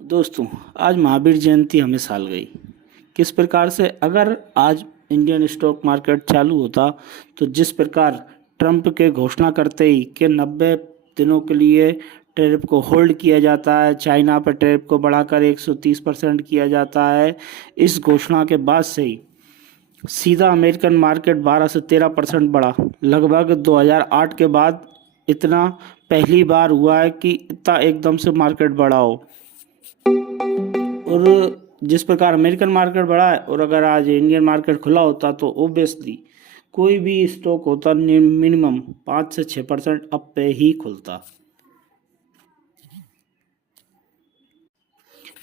दोस्तों, आज महावीर जयंती हमें साल गई। किस प्रकार से अगर आज इंडियन स्टॉक मार्केट चालू होता तो जिस प्रकार ट्रंप के घोषणा करते ही कि 90 दिनों के लिए टैरिफ को होल्ड किया जाता है, चाइना पर टैरिफ को बढ़ाकर 130% किया जाता है, इस घोषणा के बाद से ही सीधा अमेरिकन मार्केट 12 से 13% बढ़ा। लगभग 2008 के बाद इतना पहली बार हुआ है कि इतना एकदम से मार्केट बढ़ा हो। और जिस प्रकार अमेरिकन मार्केट बढ़ा है और अगर आज इंडियन मार्केट खुला होता तो ओबियसली कोई भी स्टॉक होता मिनिमम 5 से 6% अप पे ही खुलता।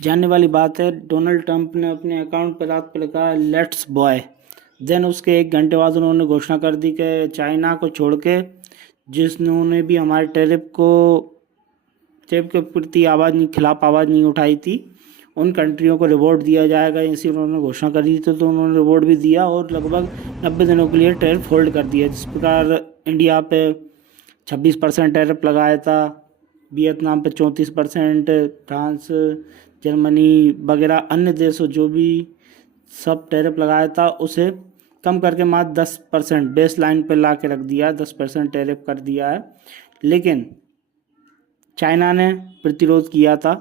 जानने वाली बात है, डोनाल्ड ट्रंप ने अपने अकाउंट पर रात पर लिखा लेट्स बॉय, देन उसके 1 घंटे बाद उन्होंने घोषणा कर दी कि चाइना को छोड़ के जिन्होंने भी हमारे टैरिफ के प्रति खिलाफ आवाज़ नहीं उठाई थी उन कंट्रियों को रिवॉर्ड दिया जाएगा, ऐसी उन्होंने घोषणा करी थी। तो उन्होंने रिवॉर्ड भी दिया और लगभग 90 दिनों के लिए टैरिफ होल्ड कर दिया। जिस प्रकार इंडिया पे 26% टैरिफ लगाया था, वियतनाम पे 34%, फ्रांस, जर्मनी वगैरह अन्य देशों जो भी सब टैरिफ लगाया था उसे कम करके मात्र 10% बेस लाइन पर ला के रख दिया, 10% टैरिफ कर दिया है। लेकिन चाइना ने प्रतिरोध किया था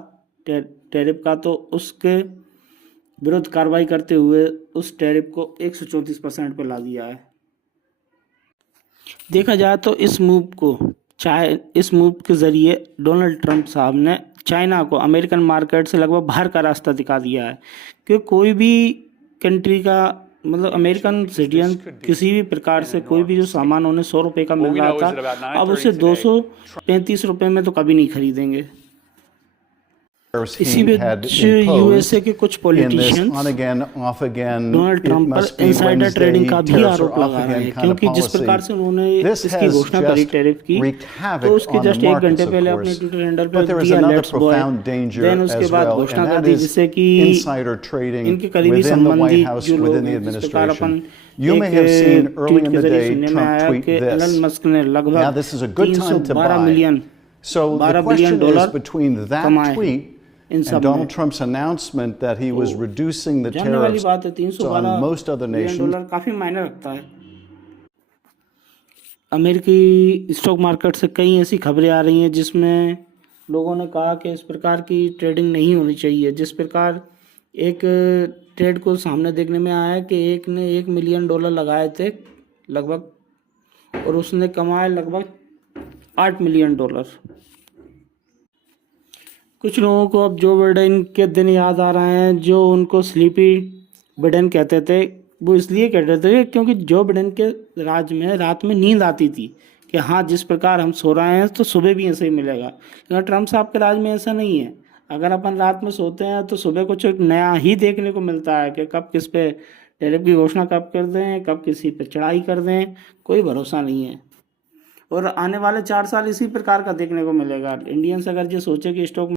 टैरिफ का, तो उसके विरुद्ध कार्रवाई करते हुए उस टैरिफ को 134% पर ला दिया है। देखा जाए तो इस मूव के ज़रिए डोनाल्ड ट्रंप साहब ने चाइना को अमेरिकन मार्केट से लगभग बाहर का रास्ता दिखा दिया है कि कोई भी कंट्री का मतलब अमेरिकन सिटीजन किसी भी प्रकार से कोई भी जो सामान उन्हें 100 रुपये का मिल रहा था अब उसे 235 रुपये में तो कभी नहीं खरीदेंगे। इसी बीच यूएसए के कुछ पॉलिटिशियंस डोनाल्ड ट्रंप पर इनसाइडर ट्रेडिंग का भी आरोप लगा रहे हैं, क्योंकि जिस प्रकार से उन्होंने इसकी घोषणा करी टैरिफ की तो उसके जस्ट 1 घंटे पहले अपने ट्विटर हैंडल पर दिया लेट्स बॉय, देन उसके बाद घोषणा कर दी जिससे कि इनके करीबी संबंधी जो लोग जिस प्रकार अपन एक ट्वीट के जरिए सुनने में आया कि एलन मस्क ने लगभग 12 बिलियन डॉलर कमाए and Donald Trump's announcement that he was reducing the tariffs on most other nations. काफी मायने रखता है। अमेरिकी स्टॉक मार्केट से कई ऐसी खबरें आ रही हैं जिसमें लोगों ने कहा कि इस प्रकार की ट्रेडिंग नहीं होनी चाहिए। जिस प्रकार एक ट्रेड को सामने देखने में आया कि एक ने $1 मिलियन लगाए थे लगभग और उसने कमाए लगभग $8 मिलियन। कुछ लोगों को अब जो बिडेन के दिन याद आ रहे हैं, जो उनको स्लीपी बिडेन कहते थे। वो इसलिए कहते थे क्योंकि जो बिडेन के राज में रात में नींद आती थी कि हाँ जिस प्रकार हम सो रहे हैं तो सुबह भी ऐसे ही मिलेगा। लेकिन ट्रंप साहब के राज में ऐसा नहीं है। अगर अपन रात में सोते हैं तो सुबह कुछ नया ही देखने को मिलता है कि कब किस पे टैरिफ की घोषणा कब कर दें, कब किसी पे चढ़ाई कर दें, कोई भरोसा नहीं है। और आने वाले 4 साल इसी प्रकार का देखने को मिलेगा। इंडियंस अगर ये सोचे कि स्टॉक